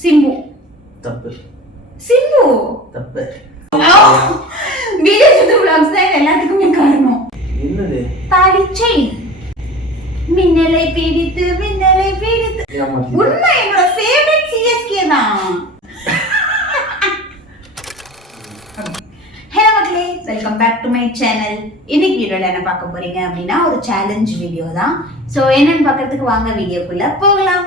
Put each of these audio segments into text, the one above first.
சிம்பு. தப்பு. சிம்பு தப்பு. வீடியோ சுத்து vlogs தான் எல்லாத்துக்குமே காரணம். என்னது? தாலி செயின். மின்னலை பீடித்து மின்னலை பீடித்து. உண்மை என்னோட ஃபேவரட் சிஎஸ்கே தான். ஹலோ மக்களே, welcome back to my channel. இன்னைக்கு வீடியோல என்ன பார்க்க போறீங்க அப்படின்னா ஒரு சேலஞ்ச் வீடியோ தான். ஸோ என்னன்னு பார்க்கறதுக்கு வாங்க வீடியோக்குள்ள போகலாம்.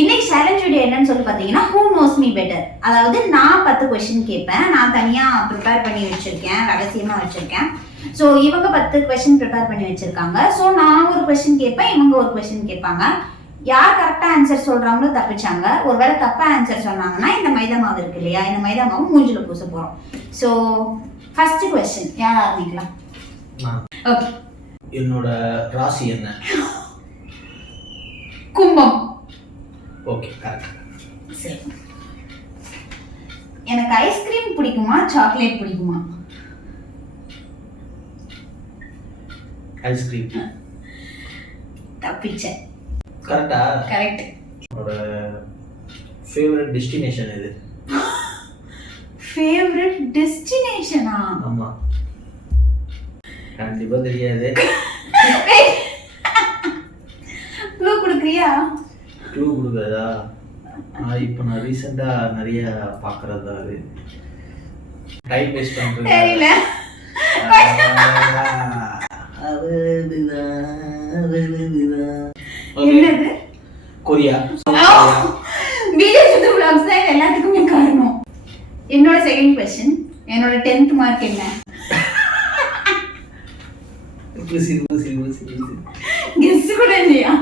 இன்னைக்கு சேலஞ்ச் வீடியோ என்னன்னு சொல்லி பார்த்தீங்கன்னா ஹூ நோஸ் மீ பெட்டர். அதாவது நான் 10 கொஸ்டின் கேட்பேன். நான் தனியாக ப்ரிப்பேர் பண்ணி வச்சிருக்கேன், ரகசியமாக வச்சிருக்கேன். ஸோ இவங்க 10 கொஸ்டின் ப்ரிப்பேர் பண்ணி வச்சிருக்காங்க. ஸோ நான் ஒரு கொஸ்டின் கேட்பேன், இவங்க ஒரு கொஸ்டின் கேட்பாங்க. யார் கரெக்டாக ஆன்சர் சொல்றாங்களோ தப்பிச்சாங்க. ஒருவேளை தப்பா ஆன்சர் சொன்னாங்கன்னா இந்த மைதா மாவு இருக்கு இல்லையா, இந்த மைதா மாவு மூஞ்சில பூச போறோம். ஸோ ஃபர்ஸ்ட் கொஸ்டின் யார் ஆரம்பிக்கலாம்? ஓகே. என்னோட ராசி என்ன? கும்பம். Okay, correct. சரி. எனக்கு ஐஸ்கிரீம் பிடிக்குமா சாக்லேட் பிடிக்குமா? ஐஸ்கிரீம். தப்பிச்சேன். கரெக்டா? கரெக்ட். என்னோட ஃபேவரட் டெஸ்டினேஷன் எது? ஃபேவரட் டெஸ்டினேஷனா? ஆமா. கண்டிப்பா தெரியாது. க்ளூ கொடுக்கறியா? க்ளூ கொடுக்கறதா? இப்போ நான் ரீசெண்டா நிறைய பார்க்கறது அது. டைம் வேஸ்ட் பண்றது தெரியல. என்னது? கொரியா. வீடியோ சுத்து vlogs தான் எல்லாத்துக்குமே காரணம். என்னோட செகண்ட் क्वेश्चन, என்னோட 10th மார்க் என்ன? கெஸ் கூட இல்லையா?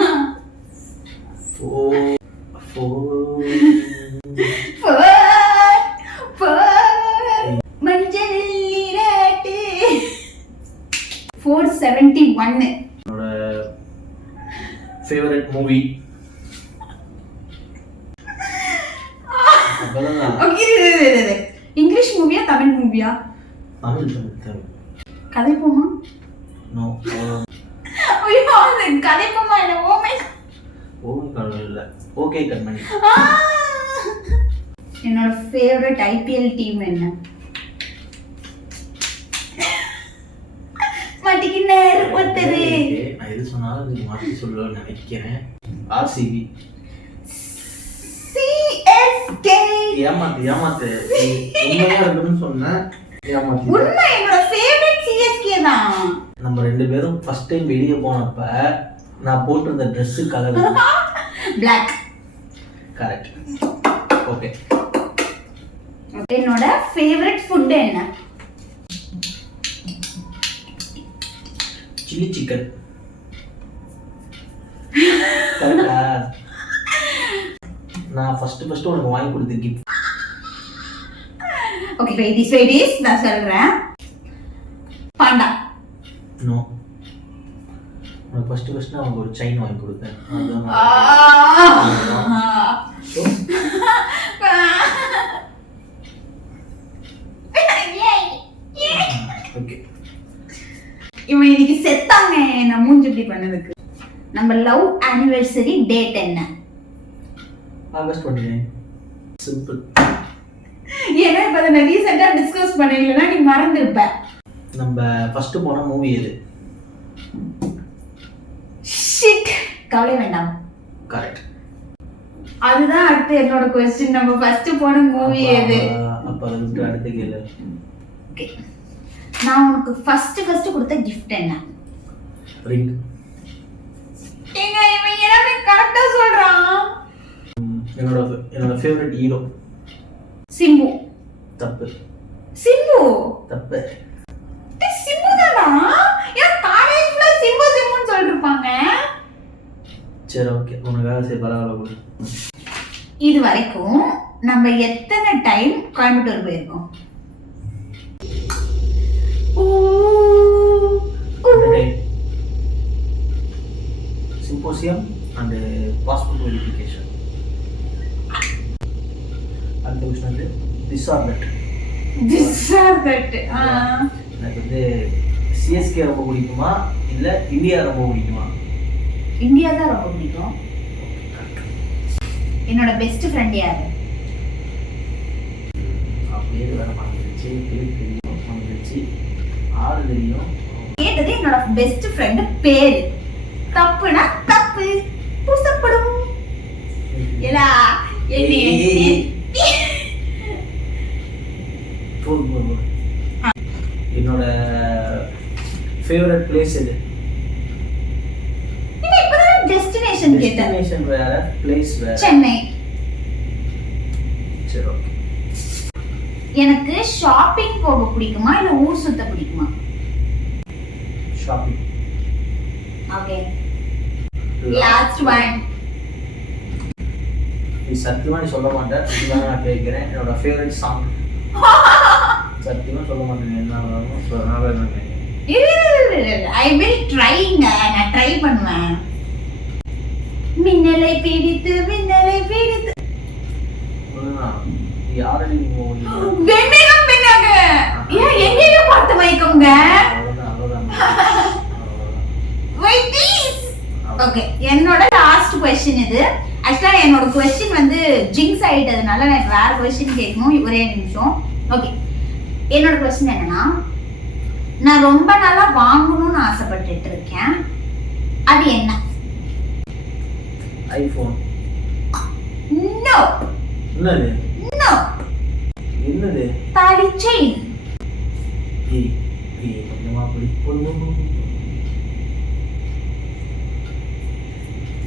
4 மஞ்சள் நீராட்டு 471. என்னோட ஃபேவரட் மூவி. இங்கிலீஷ் மூவியா தமிழ் மூவியா? தமிழ். கதைப்போமா? நோ. ஐயோ, கதைப்போமா இல்ல ஓமை? ஓமை கடவுள் இல்ல. ஓகே கண்மணி. என்னோட ஃபேவரட் ஐபிஎல் டீம் என்ன? மாட்டிக்கினார் ஒருத்தரு. நான் எது சொன்னாலும் நீ மாத்தி சொல்லுவேன்னு நினைக்கிறேன். ஆர்சிபி. சிஎஸ்கே. ஏமாத்து உண்மையா இருக்குன்னு சொன்னேன். ஏமாத்து. உண்மை என்னோட ஃபேவரட் சிஎஸ்கே தான். நம்ம ரெண்டு பேரும் ஃபர்ஸ்ட் டைம் வெளியே போனப்ப நான் போட்டிருந்த Dress colour Black. Correct. Okay. என்னோட ஃபேவரட் ஃபுட் என்ன? Chilli chicken. கரெக்டா? நான் ஃபர்ஸ்ட் உனக்கு வாங்கி கொடுத்த கிஃப்ட். ஓகே, வெயிட் இஸ் நான் சொல்றேன். பாண்டா. நோ. உனக்கு ஃபர்ஸ்ட் நான் ஒரு செயின் வாங்கி கொடுத்தேன். ஓகே. இவன் இன்னைக்கு செத்தாங்க நான் மூஞ்சி இப்படி பண்ணதுக்கு. நம்ம லவ் ஆனிவர்சரி டேட் என்ன? ஆகஸ்ட் 29. சிம்பிள். ஏன்னா இப்ப நான் ரீசெண்டா டிஸ்கஸ் பண்ணீங்களா, நீ மறந்துருப்ப. நம்ம ஃபர்ஸ்ட் போன மூவி எது? ஷிட். கவலை வேண்டாம். கரெக்ட். அதுதான் அடுத்து என்னோட क्वेश्चन. நம்ம ஃபர்ஸ்ட் போன மூவி எது? அப்ப அதை விட்டு அடுத்து கேளு. ஓகே. நான் உனக்கு ஃபர்ஸ்ட் கொடுத்த கிஃப்ட் என்ன? ரிங். ஏங்க இவன் என்ன கரெக்ட்டா சொல்றான்? என்னோட ஃபேவரட் ஹீரோ. சிம்பு. தப்பு. சிம்பு. தப்பு. சிம்பு தானா? ஏன் காலேஜ்ல சிம்புன்னு சொல்லிருப்பாங்க? சரி, ஓகே. உனக்காக சரி பரவாயில்ல கொடு. இது வரைக்கும் நம்ம எத்தனை டைம் கோயம்புத்தூர் போயிருக்கோம்? Symposium and passport verification. அடுத்த கொஸ்டின் வந்து திஸ் ஆர் தட். எனக்கு வந்து சிஎஸ்கே ரொம்ப பிடிக்குமா இல்ல இந்தியா ரொம்ப பிடிக்குமா? இந்தியா தான் ரொம்ப பிடிக்கும். என்னோட பெஸ்ட் ஃப்ரெண்ட் யாரு? பேர் வேற மறந்துருச்சு, பேர் தெரியும் மறந்துருச்சு, ஆள் தெரியும். கேட்டது என்னோட பெஸ்ட் ஃப்ரெண்ட் பேரு. தப்புனா தப்பு, புசப்படும். ஏலா என்னோட ஃபேவரட் பிளேஸ் எது? இப்பதான் டெஸ்டினேஷன் கேட்டேன். டெஸ்டினேஷன் வேற, பிளேஸ் வேற. சென்னை. சரி ஓகே. எனக்கு ஷாப்பிங் போக பிடிக்குமா இல்ல ஊர் சுத்த பிடிக்குமா? ஷாப்பிங். ஓகே. Last one. நீ சத்தியமா நீ சொல்ல மாட்டேன், இதுதான் நான் கேட்கிறேன். என்னோட ஃபேவரட் சாங். சத்தியமா சொல்ல மாட்டேன் என்ன சொல்றேன். I will tryங்க. நான் ட்ரை பண்ணுவேன். மின்னலை பிடித்து மின்னலை பிடித்து யாரடி வெண்மேகம் பெண்ணாக. ஏன் எங்கேயோ பார்த்து வைக்கோங்க. Wait please. ஓகே, என்னோட லாஸ்ட் क्वेश्चन இது. ஆக்சுவலா என்னோட क्वेश्चन வந்து ஜிங்ஸ் ஆயிட்டதனால நான் வேற क्वेश्चन கேட்கணும். ஒரே நிமிஷம். ஓகே, என்னோட क्वेश्चन என்னன்னா, நான் ரொம்ப நாளா வாங்கணும்னு ஆசைப்பட்டுட்டு இருக்கேன். அது என்ன? ஐபோன். நோ. என்னது? நோ. என்னது? தாலி செயின். கொஞ்சமா அப்படி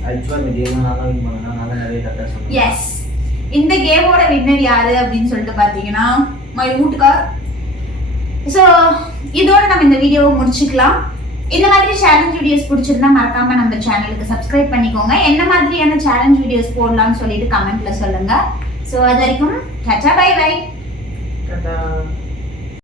ஆக்சுவலா இந்த கேம் நான் தான் வின் பண்ணேன். நான் தான் நிறைய கரெக்டா சொன்னேன். எஸ், இந்த கேமோட வின்னர் யாரு அப்படின்னு சொல்லிட்டு பாத்தீங்கன்னா மை வீட்டுக்கார். ஸோ இதோட நம்ம இந்த வீடியோவை முடிச்சுக்கலாம். இந்த மாதிரி சேலஞ்ச் வீடியோஸ் பிடிச்சிருந்தா மறக்காம நம்ம சேனலுக்கு சப்ஸ்கிரைப் பண்ணிக்கோங்க. என்ன மாதிரியான சேலஞ்ச் வீடியோஸ் போடலாம்னு சொல்லிட்டு கமெண்ட்ல சொல்லுங்க. ஸோ அது வரைக்கும் டாடா, பை பை. டாடா.